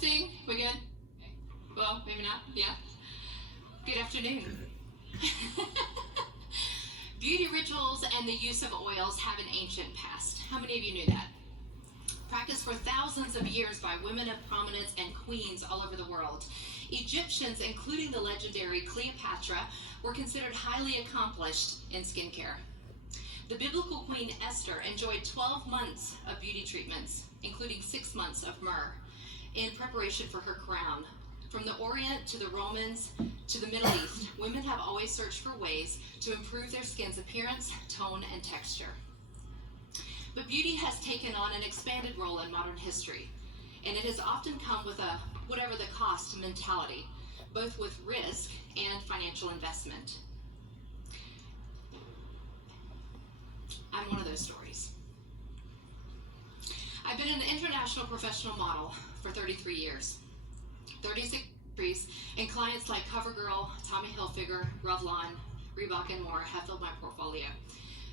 Testing. We good? Okay. Well, maybe not. Yeah. Good afternoon. Beauty rituals and the use of oils have an ancient past. How many of you knew that? Practiced for thousands of years by women of prominence and queens all over the world. Egyptians, including the legendary Cleopatra, were considered highly accomplished in skincare. The biblical Queen Esther enjoyed 12 months of beauty treatments, including 6 months of myrrh, in preparation for her crown. From the Orient to the Romans to the Middle East, women have always searched for ways to improve their skin's appearance, tone, and texture. But beauty has taken on an expanded role in modern history, and it has often come with a whatever the cost mentality, both with risk and financial investment. I'm one of those stories. I've been an international professional model for 33 years. 36 countries, and clients like CoverGirl, Tommy Hilfiger, Revlon, Reebok, and more have filled my portfolio.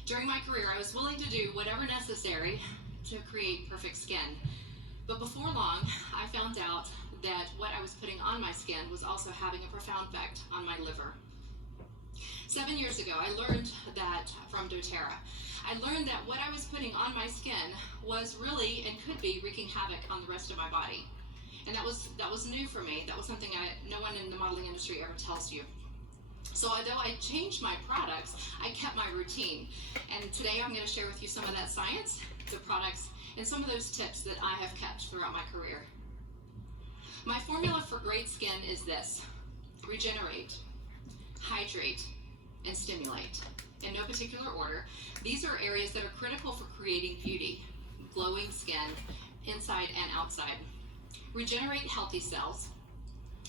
During my career, I was willing to do whatever necessary to create perfect skin. But before long, I found out that what I was putting on my skin was also having a profound effect on my liver. 7 years ago, I learned that from doTERRA. I learned that what I was putting on my skin was really and could be wreaking havoc on the rest of my body. And that was new for me. That was something no one in the modeling industry ever tells you. So although I changed my products, I kept my routine. And today I'm going to share with you some of that science, the products, and some of those tips that I have kept throughout my career. My formula for great skin is this: regenerate, hydrate, and stimulate. In no particular order, these are areas that are critical for creating beauty, glowing skin, inside and outside. Regenerate healthy cells,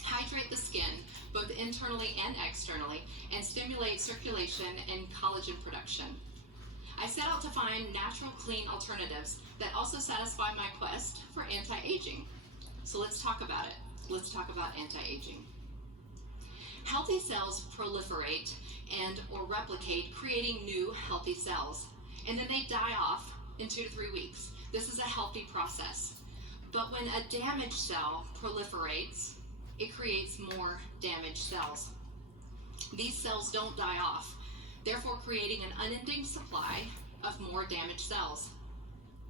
hydrate the skin, both internally and externally, and stimulate circulation and collagen production. I set out to find natural, clean alternatives that also satisfy my quest for anti-aging. So let's talk about it. Let's talk about anti-aging. Healthy cells proliferate and or replicate, creating new healthy cells, and then they die off in 2 to 3 weeks. This is a healthy process. But when a damaged cell proliferates, it creates more damaged cells. These cells don't die off, therefore creating an unending supply of more damaged cells.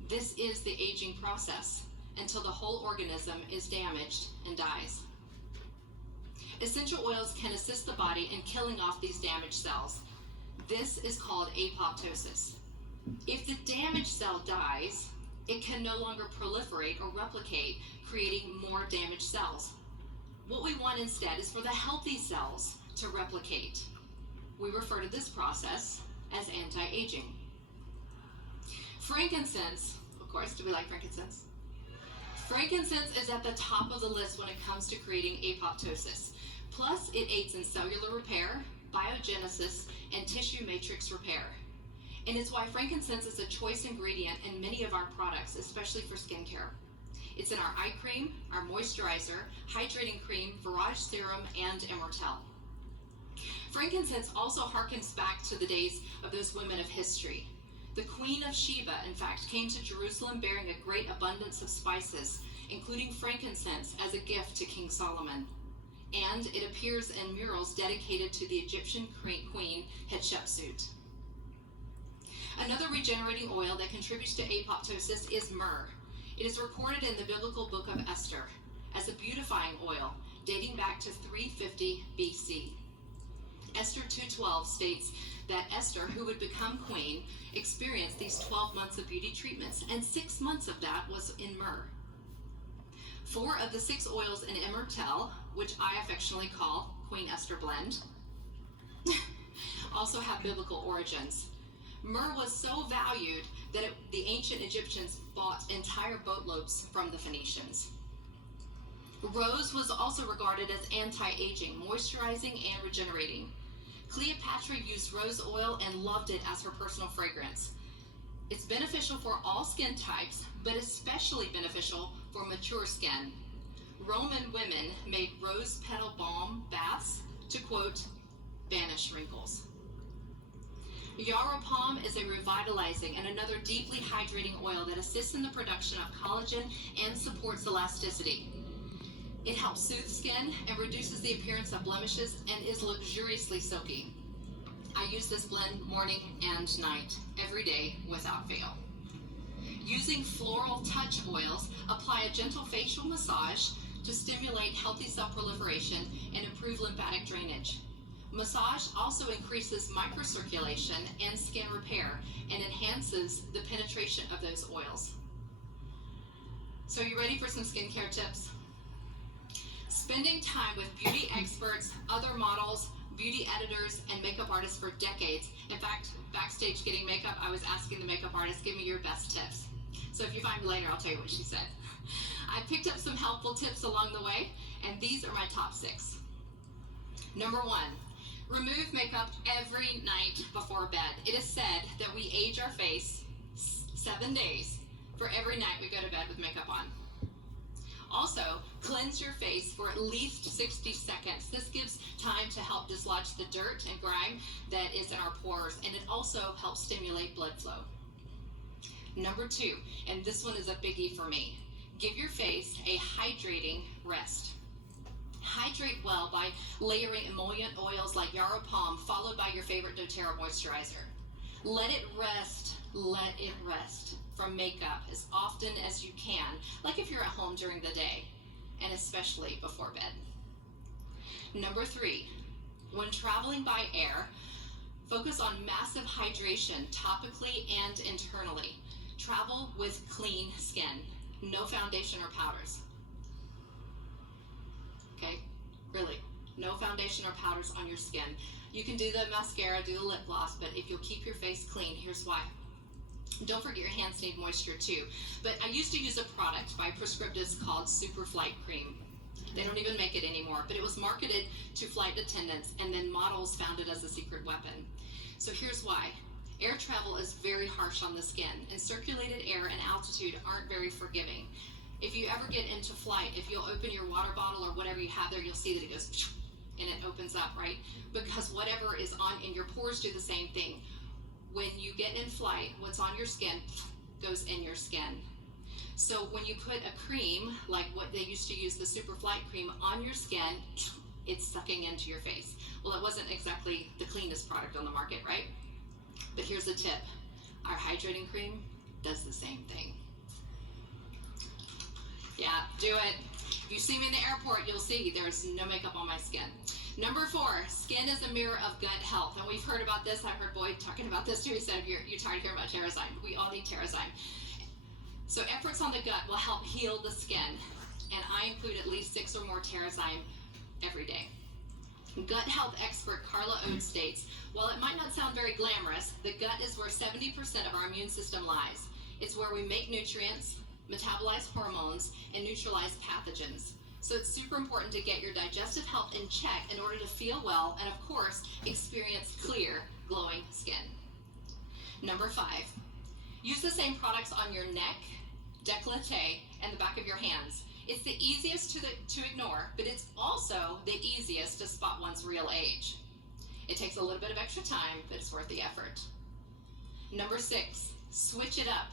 This is the aging process until the whole organism is damaged and dies. Essential oils can assist the body in killing off these damaged cells. This is called apoptosis. If the damaged cell dies, it can no longer proliferate or replicate, creating more damaged cells. What we want instead is for the healthy cells to replicate. We refer to this process as anti-aging. Frankincense, of course, do we like frankincense? Frankincense is at the top of the list when it comes to creating apoptosis. Plus, it aids in cellular repair, biogenesis, and tissue matrix repair. And it's why frankincense is a choice ingredient in many of our products, especially for skincare. It's in our eye cream, our moisturizer, hydrating cream, Virage serum, and Immortelle. Frankincense also harkens back to the days of those women of history. The Queen of Sheba, in fact, came to Jerusalem bearing a great abundance of spices, including frankincense, as a gift to King Solomon. And it appears in murals dedicated to the Egyptian queen Hatshepsut. Another regenerating oil that contributes to apoptosis is myrrh. It is recorded in the biblical book of Esther as a beautifying oil dating back to 350 BC. Esther 2:12 states that Esther, who would become queen, experienced these 12 months of beauty treatments, and 6 months of that was in myrrh. 4 of the 6 oils in Immortelle, which I affectionately call Queen Esther Blend, also have biblical origins. Myrrh was so valued that the ancient Egyptians bought entire boatloads from the Phoenicians. Rose was also regarded as anti-aging, moisturizing, and regenerating. Cleopatra used rose oil and loved it as her personal fragrance. It's beneficial for all skin types, but especially beneficial for mature skin. Roman women made rose petal balm baths to, quote, banish wrinkles. Yarrow palm is a revitalizing and another deeply hydrating oil that assists in the production of collagen and supports elasticity. It helps soothe skin and reduces the appearance of blemishes and is luxuriously silky. I use this blend morning and night, every day without fail. Using floral touch oils, apply a gentle facial massage to stimulate healthy cell proliferation and improve lymphatic drainage. Massage also increases microcirculation and skin repair and enhances the penetration of those oils. So, you ready for some skincare tips? Spending time with beauty experts, other models, beauty editors, and makeup artists for decades. In fact, backstage getting makeup, I was asking the makeup artist, give me your best tips. So if you find me later, I'll tell you what she said. I picked up some helpful tips along the way, and these are my top 6. Number 1, remove makeup every night before bed. It is said that we age our face 7 days for every night we go to bed with makeup on. Also, cleanse your face for at least 60 seconds. This gives time to help dislodge the dirt and grime that is in our pores, and it also helps stimulate blood flow. Number 2, and this one is a biggie for me, give your face a hydrating rest. Hydrate well by layering emollient oils like Yarrow Palm, followed by your favorite doTERRA moisturizer. Let it rest from makeup as often as you can, like if you're at home during the day, and especially before bed. Number 3, when traveling by air, focus on massive hydration topically and internally. Travel with clean skin, no foundation or powders. Okay, really, no foundation or powders on your skin. You can do the mascara, do the lip gloss, but if you'll keep your face clean, here's why. Don't forget your hands need moisture too. But I used to use a product by Prescriptives called Super Flight Cream. They don't even make it anymore, but it was marketed to flight attendants, and then models found it as a secret weapon. So here's why. Air travel is very harsh on the skin, and circulated air and altitude aren't very forgiving. If you ever get into flight, if you'll open your water bottle or whatever you have there, you'll see that it goes and it opens up, right? Because whatever is on in your pores do the same thing. When you get in flight, what's on your skin goes in your skin. So when you put a cream, like what they used to use, the Super Flight Cream, on your skin, it's sucking into your face. Well, it wasn't exactly the cleanest product on the market, right? But here's a tip. Our hydrating cream does the same thing. Yeah, do it. If you see me in the airport, you'll see there's no makeup on my skin. Number 4, skin is a mirror of gut health. And we've heard about this. I heard Boyd talking about this too. He said, you're tired of hearing about Terrazyme. We all need Terrazyme. So efforts on the gut will help heal the skin. And I include at least 6 or more Terrazyme every day. Gut health expert Carla Oates states, while it might not sound very glamorous, the gut is where 70% of our immune system lies. It's where we make nutrients, metabolize hormones, and neutralize pathogens. So it's super important to get your digestive health in check in order to feel well and, of course, experience clear, glowing skin. Number 5, use the same products on your neck, décolleté, and the back of your hands. It's the easiest to ignore, but it's also the easiest to spot one's real age. It takes a little bit of extra time, but it's worth the effort. Number 6, switch it up.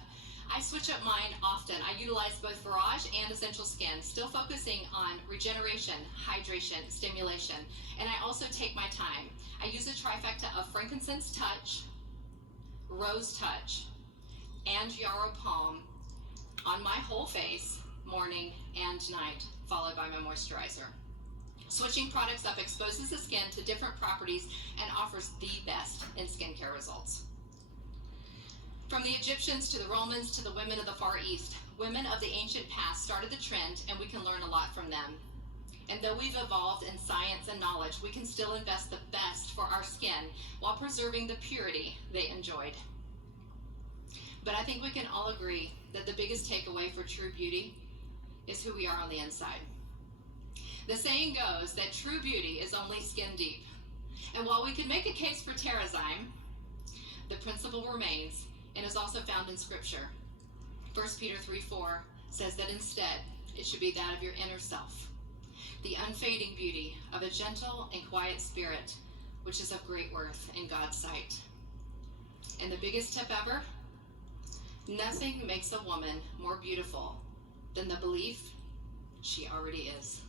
I switch up mine often. I utilize both Virage and Essential Skin, still focusing on regeneration, hydration, stimulation, and I also take my time. I use a trifecta of Frankincense Touch, Rose Touch, and Yarrow Palm on my whole face, morning and night, followed by my moisturizer. Switching products up exposes the skin to different properties and offers the best in skincare results. From the Egyptians to the Romans to the women of the Far East, women of the ancient past started the trend, and we can learn a lot from them. And though we've evolved in science and knowledge, we can still invest the best for our skin while preserving the purity they enjoyed. But I think we can all agree that the biggest takeaway for true beauty is who we are on the inside. The saying goes that true beauty is only skin deep. And while we can make a case for Terrazyme, the principle remains and is also found in Scripture. 1 Peter 3:4 says that instead it should be that of your inner self, the unfading beauty of a gentle and quiet spirit, which is of great worth in God's sight. And the biggest tip ever, nothing makes a woman more beautiful than the belief she already is.